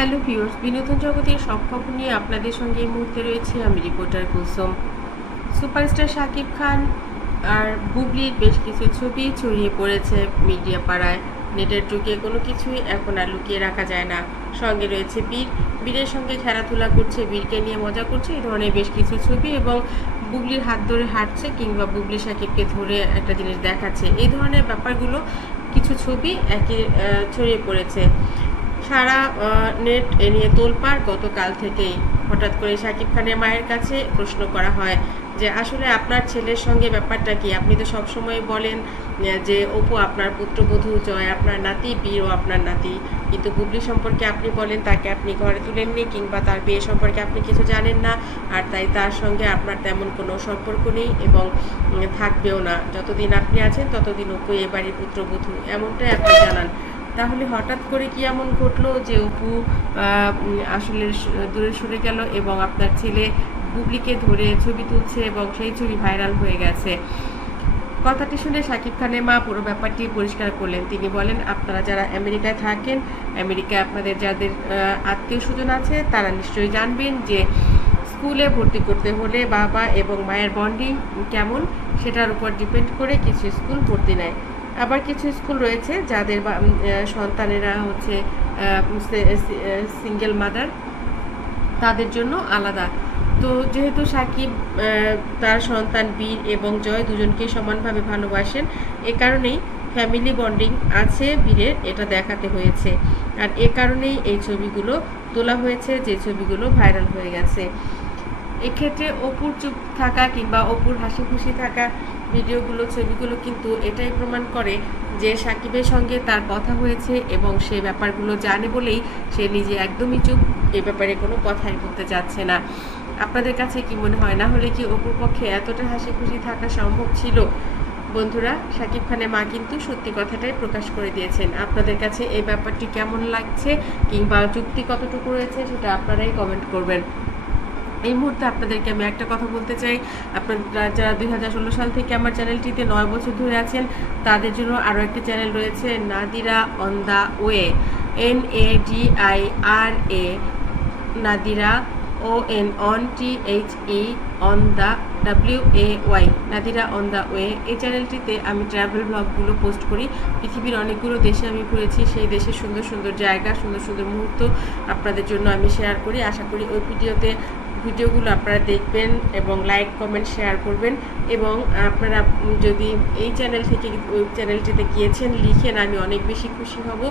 Hello viewers, বিনোদন জগতের সব খবর নিয়ে আপনাদের সঙ্গে এই মুহূর্তে রয়েছে আমি রিপোর্টার কুসুম সুপারস্টার শাকিব খান আর বুবলির বেশ কিছু ছবি ছড়িয়ে পড়েছে মিডিয়া পাড়ায়। নেটের যুগে কোনো কিছুই এখন আর লুকিয়ে রাখা যায় না। সঙ্গে রয়েছে বীর। বীরের সঙ্গে খেলাধুলা করছে, বীরকে নিয়ে মজা করছে, এই ধরনের বেশ কিছু ছবি এবং বুবলির হাত ধরে হাঁটছে কিংবা বুবলি সাকিবকে ধরে একটা জিনিস দেখাচ্ছে। এই ধরনের ব্যাপারগুলো কিছু ছবি একে ছড়িয়ে পড়েছে। আহ, নেট এ নিয়ে তোলপাড় গতকাল থেকেই। হঠাৎ করে শাকিব খানের মায়ের কাছে প্রশ্ন করা হয় যে আসলে আপনার ছেলের সঙ্গে ব্যাপারটা কি? আপনি তো সবসময় বলেন যে অপু আপনার পুত্রবধূ জয় আপনার নাতি বীর ও আপনার নাতি। কিন্তু বুবলি সম্পর্কে আপনি বলেন তাকে আপনি ঘরে তুলেননি কিংবা তার বিয়ে সম্পর্কে আপনি কিছু জানেন না আর তাই তার সঙ্গে আপনার তেমন কোনো সম্পর্ক নেই এবং থাকবেও না। যতদিন আপনি আছেন ততদিন অপু এ বাড়ির পুত্রবধূ। এমনটাই আপনি জানান। তাহলে হঠাৎ করে কি এমন ঘটলো যে অপু আসলে দূরে সরে গেল এবং আপনার ছেলে বুবলিকে ধরে ছবি তুলছে এবং সেই ছবি ভাইরাল হয়ে গেছে? কথাটি শুনে শাকিব খানের মা পুরো ব্যাপারটি পরিষ্কার করলেন। তিনি বলেন, আপনারা যারা আমেরিকায় থাকেন, আমেরিকায় আপনাদের যাদের আত্মীয় স্বজন আছে, তারা নিশ্চয়ই জানবেন যে স্কুলে ভর্তি করতে হলে বাবা এবং মায়ের বন্ডিং কেমন, সেটার উপর ডিপেন্ড করে কিছু স্কুল ভর্তি নেয়। আবার কিছু স্কুল রয়েছে যাদের সন্তানেরা হচ্ছে সিঙ্গেল মাদার তাদের জন্য আলাদা। তো যেহেতু সাকিব তার সন্তান বীর এবং জয় দুজনকে সমানভাবে ভালোবাসেন, এ কারণেই ফ্যামিলি বন্ডিং আছে বীরের, এটা দেখাতে হয়েছে। আর এ কারণেই এই ছবিগুলো তোলা হয়েছে, যে ছবিগুলো ভাইরাল হয়ে গেছে। এক্ষেত্রে অপুর চুপ থাকা কিংবা অপুর হাসি খুশি থাকা ভিডিওগুলো, ছবিগুলো কিন্তু এটাই প্রমাণ করে যে সাকিবের সঙ্গে তার কথা হয়েছে এবং সে ব্যাপারগুলো জানে বলেই সে নিজে একদমই চুপ এ ব্যাপারে কোনো কথাই বলতে যাচ্ছে না। আপনাদের কাছে কি মনে হয়? না হলে কি অপুর পক্ষে এতটা হাসি খুশি থাকা সম্ভব ছিল? বন্ধুরা শাকিব খানের মা কিন্তু সত্যি কথাটাই প্রকাশ করে দিয়েছেন। আপনাদের কাছে এই ব্যাপারটি কেমন লাগছে কিংবা যুক্তি কতটুকু রয়েছে সেটা আপনারাই কমেন্ট করবেন। এই মুহূর্তে আপনাদেরকে আমি একটা কথা বলতে চাই। আপনারা যারা দুই হাজার ষোলো সাল থেকে আমার চ্যানেলটিতে নয় বছর ধরে আছেন, তাদের জন্য আরও একটি চ্যানেল রয়েছে, Nadira on the way. N A D I R A Nadira O N on T H E on the W A Y, Nadira on the way. এই চ্যানেলটিতে আমি ট্রাভেল ব্লগগুলো পোস্ট করি। পৃথিবীর অনেকগুলো দেশে আমি ঘুরেছি, সেই দেশের সুন্দর সুন্দর জায়গা, সুন্দর সুন্দর মুহূর্ত আপনাদের জন্য আমি শেয়ার করি। আশা করি ওই ভিডিওতে ভিডিওগুলো আপনারা দেখবেন এবং লাইক কমেন্ট শেয়ার করবেন। এবং আপনারা যদি এই চ্যানেল থেকে ওই চ্যানেলটিতে গিয়েছেন, লিখেন, আমি অনেক বেশি খুশি হব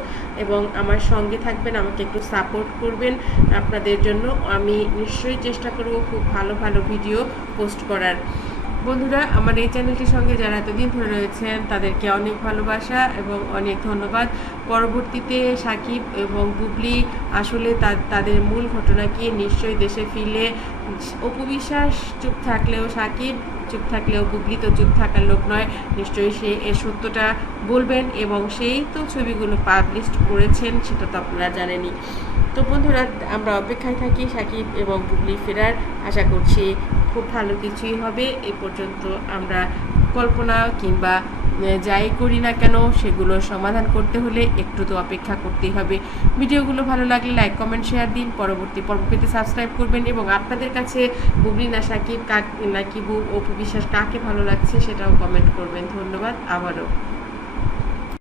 এবং আমার সঙ্গে থাকবেন, আমাকে একটু সাপোর্ট করবেন আপনাদের জন্য। আমি নিশ্চয়ই চেষ্টা করব খুব ভালো ভালো ভিডিও পোস্ট করার। বন্ধুরা, আমার এই চ্যানেলটির সঙ্গে যারা এতদিন ধরে রয়েছেন, তাদেরকে অনেক ভালোবাসা এবং অনেক ধন্যবাদ। পরবর্তীতে সাকিব এবং বুবলি আসলে তাদের মূল ঘটনাকে নিশ্চয়ই দেশে ফিরলে অপবিশ্বাস চুপ থাকলেও সাকিব, চুপ থাকলেও বুবলি তো চুপ থাকার লোক নয়। নিশ্চয়ই সে এর সত্যটা বলবেন এবং সেই তো ছবিগুলো পাবলিশ করেছেন, সেটা তো আপনারা জানেনই। তো বন্ধুরা, আমরা অপেক্ষায় থাকি সাকিব এবং বুবলি ফেরার। আশা করছি খুব ভালো কিছুই হবে, এ পর্যন্ত আমরা কল্পনা কিংবা যাই করি না কেন সেগুলোর সমাধান করতে হলে একটু তো অপেক্ষা করতেই হবে। ভিডিওগুলো ভালো লাগলে লাইক, কমেন্ট, শেয়ার দিন। পরবর্তী পর্ব পেতে সাবস্ক্রাইব করবেন এবং আপনাদের কাছে বুবলি না সাকিব কাক, নাকি বু অপু বিশ্বাস কাকে ভালো লাগছে সেটাও কমেন্ট করবেন। ধন্যবাদ, আবারও।